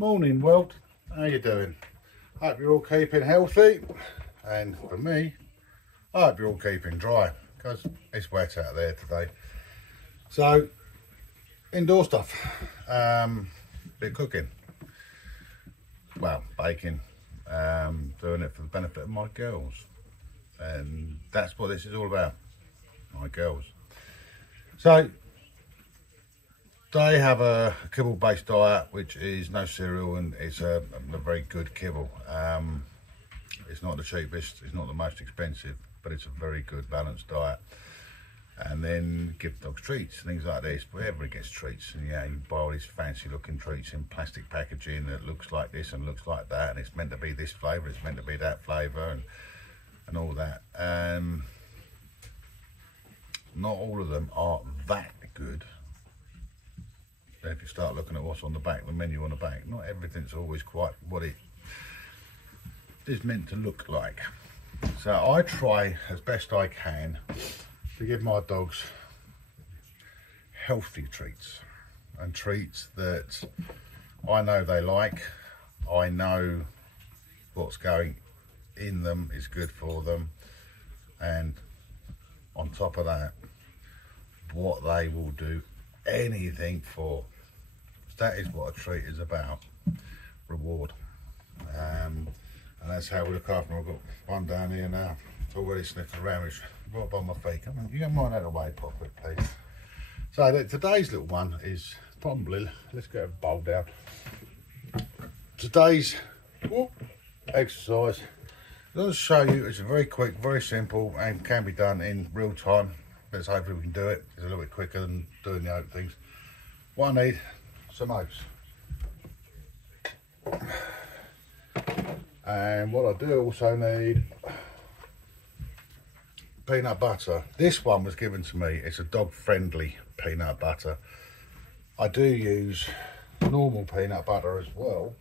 Morning world, how you doing? Hope you're all keeping healthy, and for me, I hope you're all keeping dry because it's wet out there today. So, indoor stuff, bit of cooking, well, baking, doing it for the benefit of my girls, and that's what this is all about, my girls. So, they have a kibble based diet, which is no cereal, and it's a very good kibble. It's not the cheapest, it's not the most expensive, but it's a very good balanced diet. And then give dogs treats, things like this. Wherever it gets treats, and yeah, you buy all these fancy looking treats in plastic packaging that looks like this and looks like that, and it's meant to be this flavour, it's meant to be that flavour, and all that. Not all of them are that good. If you start looking at what's on the back, the menu on the back, not everything's always quite what it is meant to look like. So I try as best I can to give my dogs healthy treats, and treats that I know they like. I know what's going in them is good for them, and on top of that, what they will do anything for. That is what a treat is about, reward. And that's how we look after them. I've got one down here now, it's already sniffing around, it's right by my feet. Come on, you don't mind out of the way, pop it, please. So today's little one is probably, let's get a bowl down. Today's exercise, I'll show you, it's very quick, very simple, and can be done in real time. Let's hopefully we can do it. It's a little bit quicker than doing the other things. What I need, some oats. And what I do also need, peanut butter. This one was given to me, it's a dog friendly peanut butter. I do use normal peanut butter as well.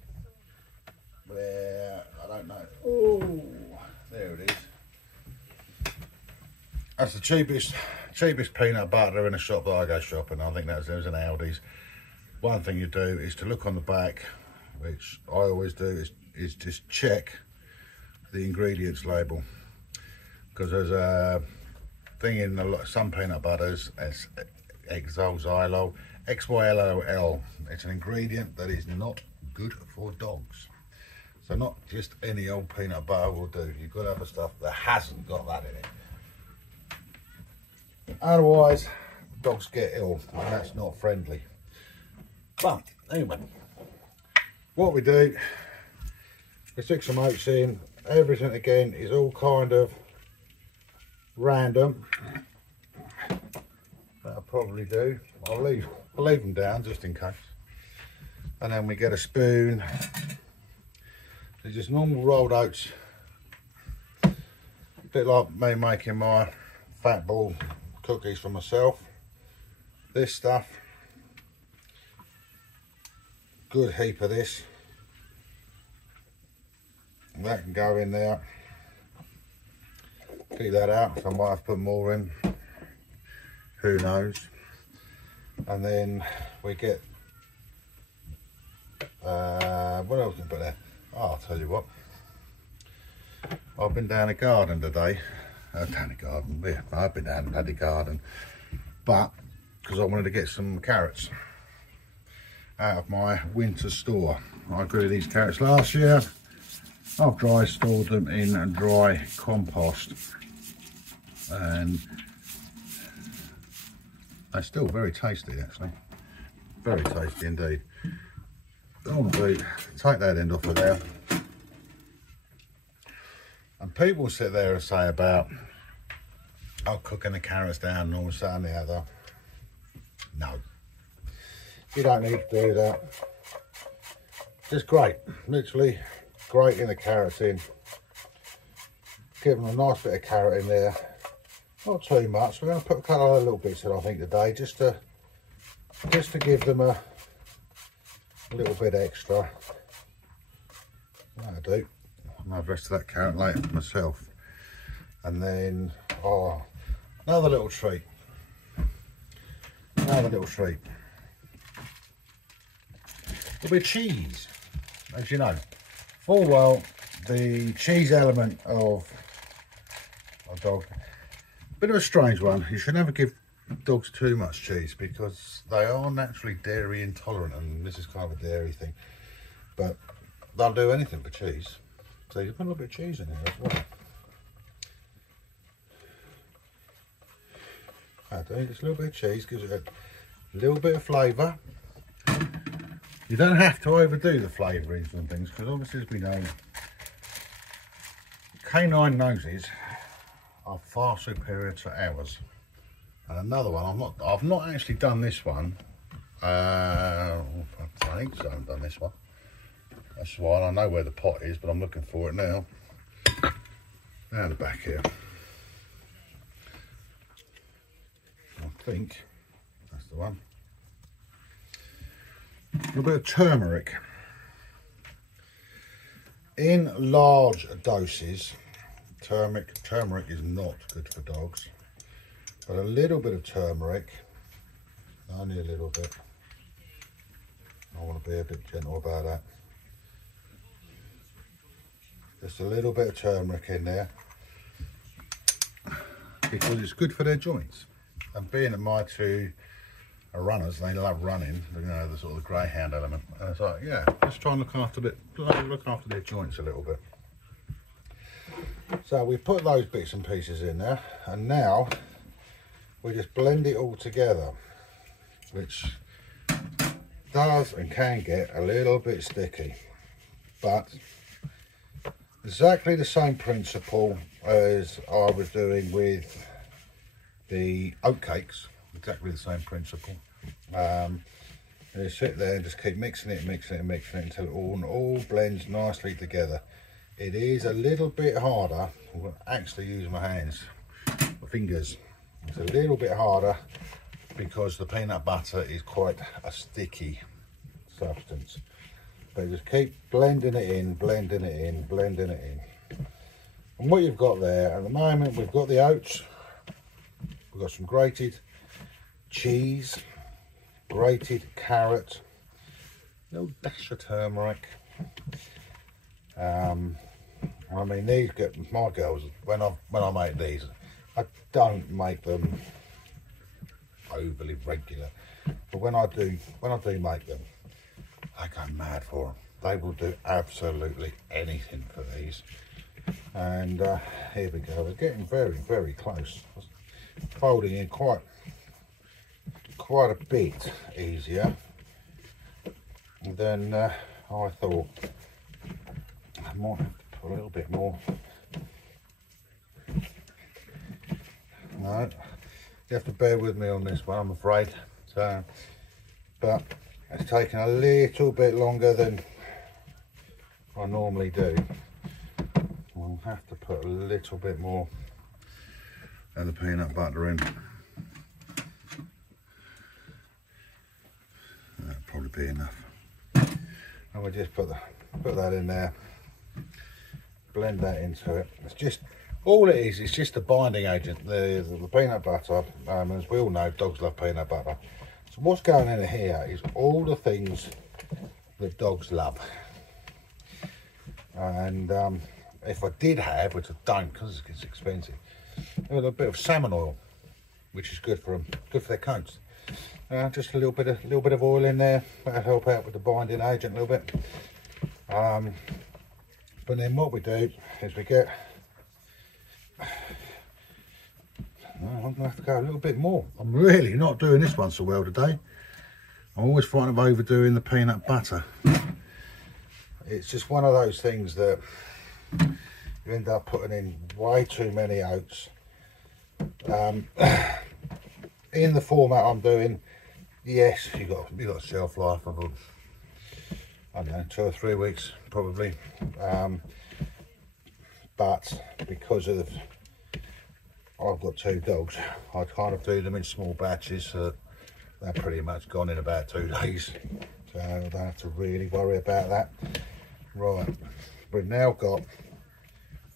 There, I don't know. Oh, there it is. That's the cheapest peanut butter in a shop that I go shopping. I think there's an Aldi's. One thing you do is to look on the back, which I always do, is just check the ingredients label, because there's a thing in some peanut butters as xylol, XYLOL. It's an ingredient that is not good for dogs. So not just any old peanut butter will do. You've got to have stuff that hasn't got that in it. Otherwise, dogs get ill, and that's not friendly. But anyway, what we do, we stick some oats in. Everything again is all kind of random. That'll probably do. I'll leave them down just in case. And then we get a spoon. They're just normal rolled oats. A bit like me making my fat ball cookies for myself. This stuff, good heap of this, and that can go in there. Keep that out, so I might have to put more in, who knows. And then we get what else can I put there? Oh, I'll tell you what, I've been down the garden today. Down the garden, yeah, I've been down the garden, but because I wanted to get some carrots out of my winter store. I grew these carrots last year. I've dry stored them in dry compost, and they're still very tasty actually. Very tasty indeed. What I want to do, take that end off of there. And people sit there and say about, oh, cooking the carrots down and all this and the other. No, you don't need to do that. Just grate, literally grating the carrots in. Give them a nice bit of carrot in there. Not too much. We're going to put a couple of little bits in, I think, today, just to give them a little bit extra. That'll do. I'll have the rest of that carrot later for myself. And then, oh, another little treat. Another little treat. It'll be cheese. as you know, full well, the cheese element of a dog, bit of a strange one. You should never give dogs too much cheese because they are naturally dairy intolerant, and this is kind of a dairy thing, but they'll do anything for cheese. So you put a little bit of cheese in here as well. Just a little bit of cheese gives it a little bit of flavour. You don't have to overdo the flavourings and things, because obviously, as we know, canine noses are far superior to ours. And another one, I've not actually done this one. I think so, I haven't done this one. That's why I know where the pot is, but I'm looking for it now. Down the back here. I think that's the one. A little bit of turmeric. In large doses, turmeric is not good for dogs, but a little bit of turmeric, only a little bit. I want to be a bit gentle about that. Just a little bit of turmeric in there, because it's good for their joints. And being that my two are runners, they love running, you know, the sort of the greyhound element. And it's like, yeah, just try and look after their joints a little bit. So we put those bits and pieces in there, and now we just blend it all together, which does and can get a little bit sticky, but exactly the same principle as I was doing with the oat cakes, exactly the same principle. You sit there and just keep mixing it until it all blends nicely together. It is a little bit harder. I'm going to actually use my hands, my fingers. It's a little bit harder because the peanut butter is quite a sticky substance. But just keep blending it in, blending it in, blending it in. And what you've got there at the moment, we've got the oats, we've got some grated cheese, grated carrot, a little dash of turmeric. I mean, these get my girls, when I make these, I don't make them overly regular, but when I do make them, I go mad for them. They will do absolutely anything for these. And here we go. We're getting very, very close. Folding in quite a bit easier than I thought. I might have to put a little bit more. No, you have to bear with me on this one, I'm afraid. So, but it's taken a little bit longer than I normally do. I'll have to put a little bit more of the peanut butter in. That'll probably be enough. And we'll just put that in there, blend that into it. It's just, all it is, it's just a binding agent, the peanut butter. As we all know, dogs love peanut butter. So what's going in here is all the things that dogs love. And if I did have, which I don't because it's expensive, a little bit of salmon oil, which is good for them, good for their coats. Just a little bit of oil in there, that'll help out with the binding agent a little bit. But then what we do is we get, I'm going to have to go a little bit more. I'm really not doing this one so well today. I'm always frightened of overdoing the peanut butter. It's just one of those things that you end up putting in way too many oats. In the format I'm doing, yes, you got a shelf life of, I don't know, 2 or 3 weeks probably. But because of I've got 2 dogs, I kind of do them in small batches, so they're pretty much gone in about 2 days. So I don't have to really worry about that. Right, we've now got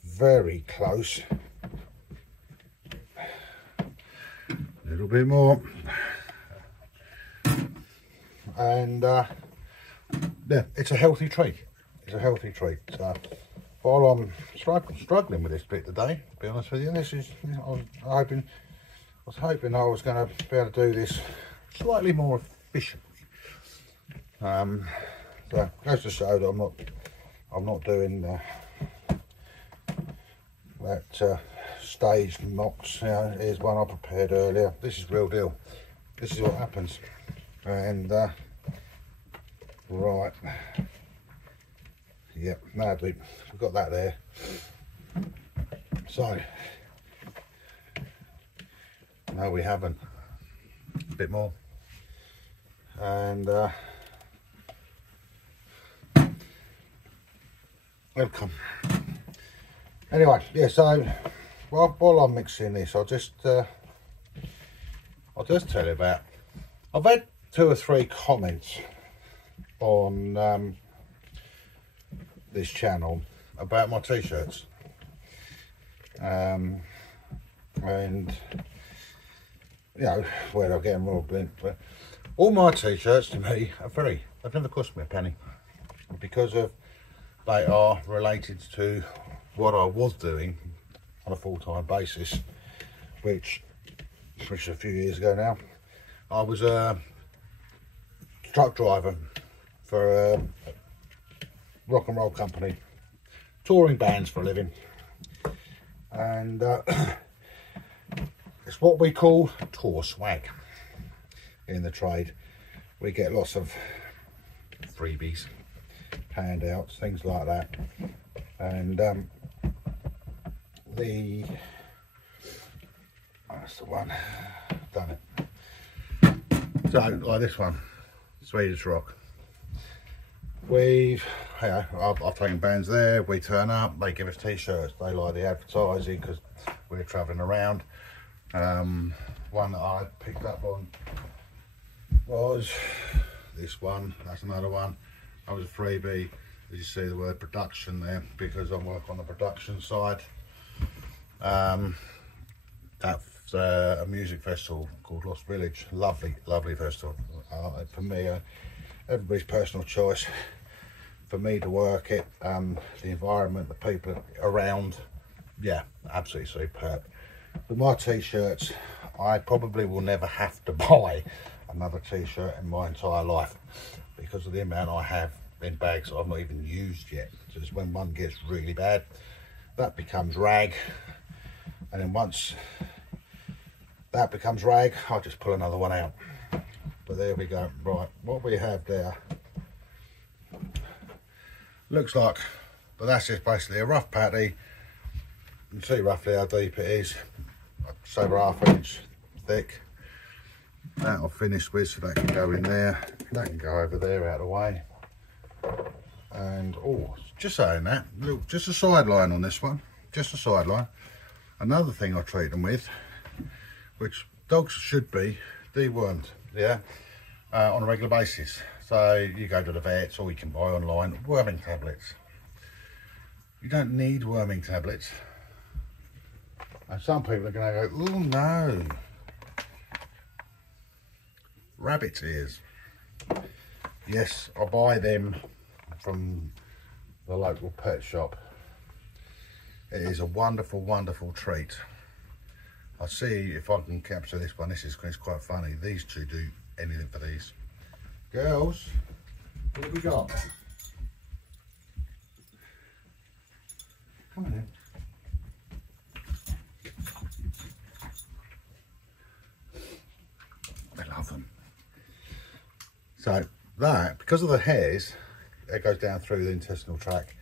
very close. A little bit more. And yeah, it's a healthy treat. it's a healthy treat. So while I'm struggling with this bit today, to be honest with you, this is, I was hoping I was going to be able to do this slightly more efficiently. So goes to show that I'm not doing that staged knocks. You know, here's one I prepared earlier. This is real deal. This is what happens. And right, yep, no, we've got that there. So no, we haven't. A bit more, and welcome. Anyway, yeah. So while I'm mixing this, I'll just tell you about. I've had 2 or 3 comments on this channel about my t-shirts, and you know, where I get them all in. But all my t-shirts to me are free. They've never cost me a penny, because of they are related to what I was doing on a full-time basis, which is a few years ago now. I was a truck driver for a rock and roll company, touring bands for a living, and it's what we call tour swag in the trade. We get lots of freebies, handouts, things like that, and that's the one, done it. So like this one, Swedish Rock. I've taken bands there, we turn up, they give us t-shirts, they like the advertising because we're travelling around. One that I picked up on was this one. That's another one. That was a freebie. As you see the word production there, because I work on the production side. That's a music festival called Lost Village. Lovely festival. For me, everybody's personal choice. For me to work it, the environment, the people around, yeah, absolutely superb. With my t-shirts, I probably will never have to buy another t-shirt in my entire life, because of the amount I have in bags that I've not even used yet. Just when one gets really bad, that becomes rag, and then once that becomes rag, I'll just pull another one out. But there we go. Right, what we have there looks like, but that's just basically a rough patty. You can see roughly how deep it is. Just over ½ inch thick. That I've finished with, so that can go in there. That can go over there out of the way. And oh, just saying that, look, just a sideline on this one, just a sideline. Another thing I treat them with, which dogs should be dewormed, yeah, on a regular basis. So you go to the vets, or you can buy online worming tablets. You don't need worming tablets. And some people are going to go, oh no, rabbit's ears. Yes, I buy them from the local pet shop. It is a wonderful treat. I'll see if I can capture this one. This is quite funny. These two do anything for these. Girls, what have we got? Come on in. I love them. So that, because of the hairs, it goes down through the intestinal tract.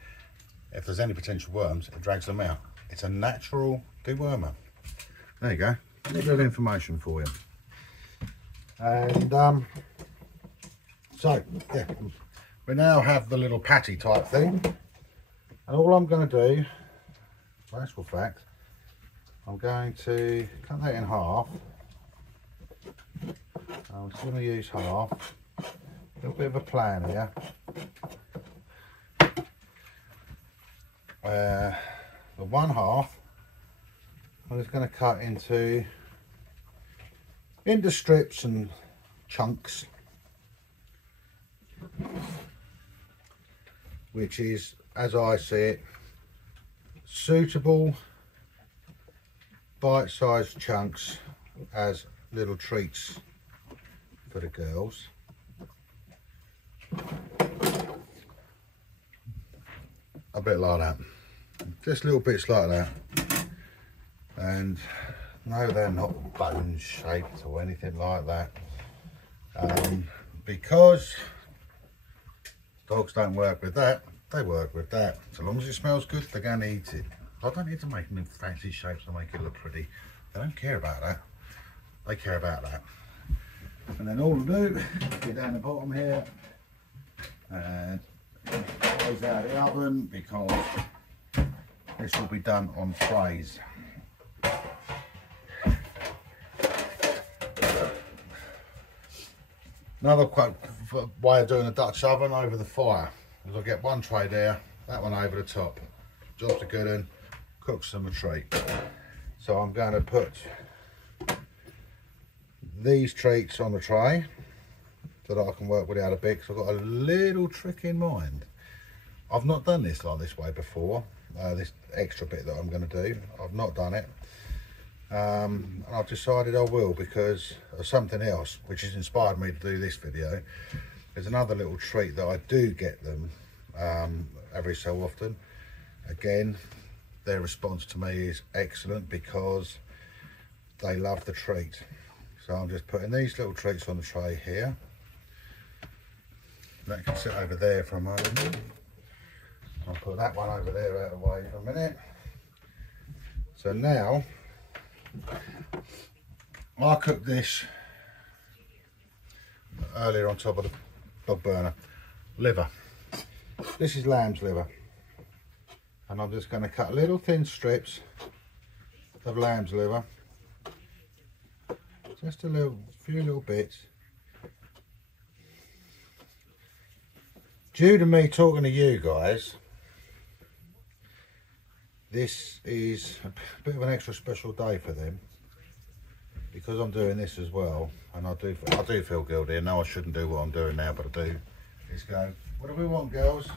If there's any potential worms, it drags them out. It's a natural dewormer. There you go. A little bit of information for you. And so yeah, we now have the little patty type thing, and all I'm going to do, for actual fact, I'm going to cut that in half. I'm just going to use half. A little bit of a plan here. The one half I'm just going to cut into strips and chunks, which is, as I see it, suitable bite-sized chunks as little treats for the girls. A bit like that, just little bits like that. And no, they're not bone shaped or anything like that, because dogs don't work with that, they work with that. So long as it smells good, they're going to eat it. I don't need to make them in fancy shapes to make it look pretty. They don't care about that, they care about that. And then all I'll do, get down the bottom here and close out the oven, because this will be done on trays. Another quick way of doing a Dutch oven over the fire is I'll get one tray there, that one over the top. Job's a good one, cooks them a treat. So I'm going to put these treats on the tray so that I can work without a bit, because I've got a little trick in mind. I've not done this like this way before, this extra bit that I'm going to do. I've not done it. And I've decided I will, because of something else which has inspired me to do this video. There's another little treat that I do get them every so often. Again, their response to me is excellent, because they love the treat. So I'm just putting these little treats on the tray here. That can sit over there for a moment. I'll put that one over there out of the way for a minute. So now I cooked this earlier on top of the dog burner. Liver. This is lamb's liver, and I'm just going to cut little thin strips of lamb's liver, just a few little bits. Due to me talking to you guys, this is a bit of an extra special day for them, because I'm doing this as well, and I do feel guilty. I know I shouldn't do what I'm doing now, but I do. Let's go. What do we want, girls?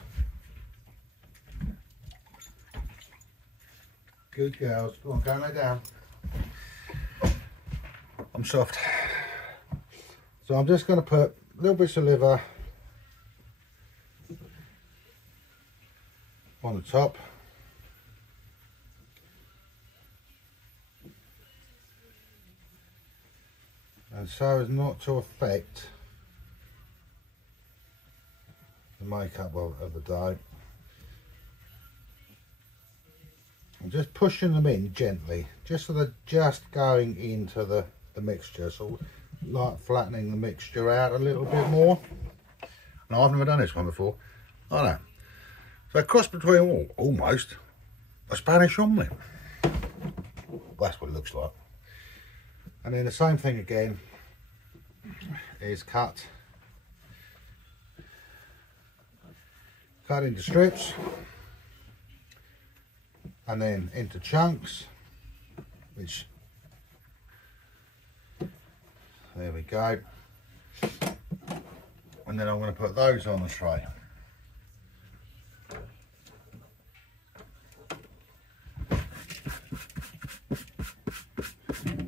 Good girls. Go on, go and lay down. I'm soft. So I'm just going to put little bits of liver on the top. And so as not to affect the makeup of the dough, I'm just pushing them in gently, just so they're just going into the mixture, so like flattening the mixture out a little bit more. Now, I've never done this one before. I know. So a cross between almost a Spanish omelette. That's what it looks like. And then the same thing again is cut into strips and then into chunks, which, there we go. And then I'm going to put those on the tray.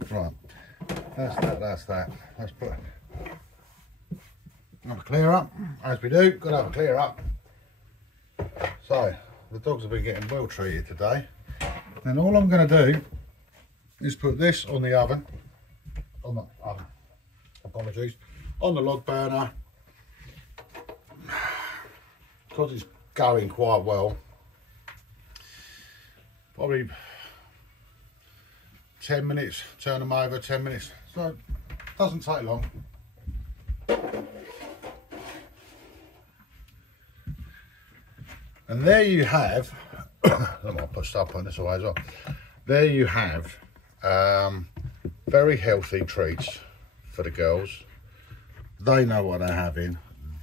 Right, that's that. Let's put have a clear up, as we do. Got to have a clear up. So the dogs have been getting well treated today. And all I'm going to do is put this on the oven, apologies, on the log burner, because it's going quite well. Probably 10 minutes, turn them over, 10 minutes, so it doesn't take long. And there you have, I might put stuff on this away as well. There you have very healthy treats for the girls. They know what they're having.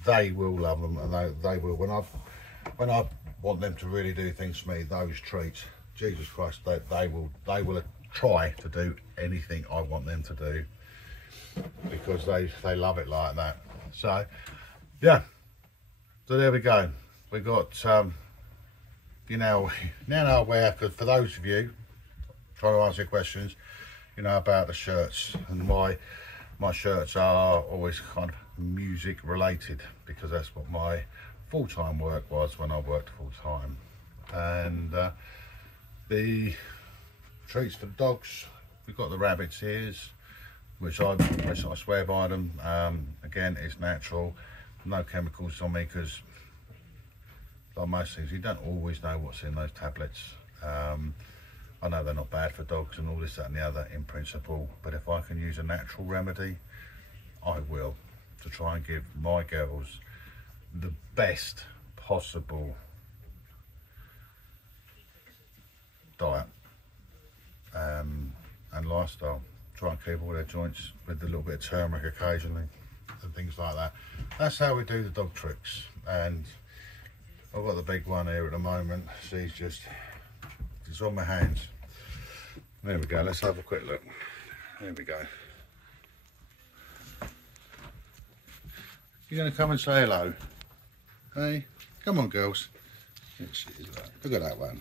They will love them, and they will. When I want them to really do things for me, those treats, Jesus Christ, they will try to do anything I want them to do, because they love it like that. So yeah, so there we go. we got, you know where, because for those of you trying to answer your questions, you know about the shirts and why my shirts are always kind of music related, because that's what my full-time work was when I worked full-time. And the treats for the dogs, we've got the rabbit's ears, which I swear by them. Again, it's natural, no chemicals on me, because like most things, you don't always know what's in those tablets. I know they're not bad for dogs and all this, that and the other in principle, but if I can use a natural remedy, I will, to try and give my girls the best possible diet and lifestyle. Try and keep all their joints with a little bit of turmeric occasionally and things like that. That's how we do the dog tricks. And I've got the big one here at the moment. She's just, it's on my hands. There we go, let's have a quick look. There we go. You're going to come and say hello? Hey, come on girls. Look at that one.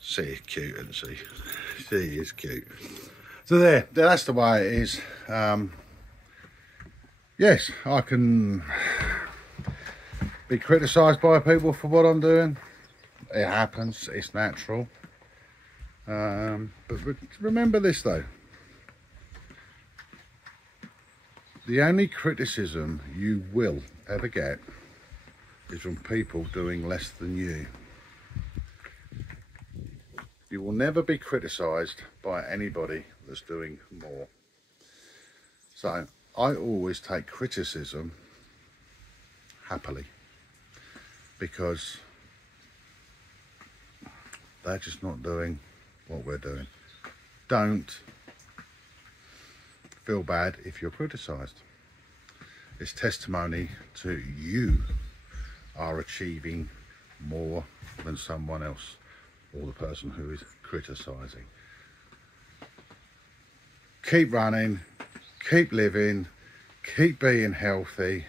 She is cute, isn't she? She is cute. So there, that's the way it is. Yes, I can be criticised by people for what I'm doing. It happens, it's natural. But remember this though. The only criticism you will ever get is from people doing less than you. You will never be criticised by anybody that's doing more. So I always take criticism happily, because they're just not doing what we're doing. Don't feel bad if you're criticised. It's testimony to you are achieving more than someone else, or the person who is criticising. Keep running, keep living, keep being healthy,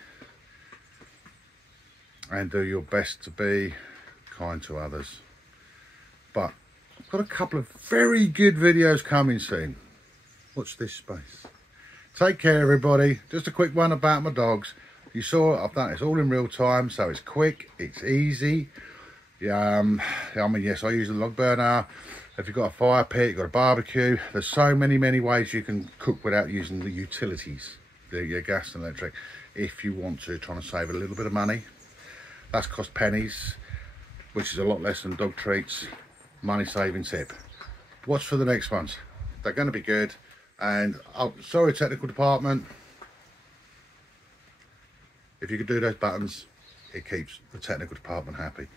and do your best to be kind to others. But I've got a couple of very good videos coming soon. Watch this space. Take care everybody. Just a quick one about my dogs. You saw I've done it's all in real time, so it's quick, it's easy. I mean, yes, I use a log burner. If you've got a fire pit, you've got a barbecue, there's so many ways you can cook without using the utilities, your gas and electric, if you want to, trying to save a little bit of money. That's cost pennies, which is a lot less than dog treats. Money saving tip. Watch for the next ones. They're going to be good. And sorry, technical department. If you could do those buttons, it keeps the technical department happy.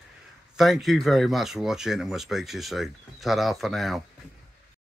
Thank you very much for watching, and we'll speak to you soon. Ta-da for now.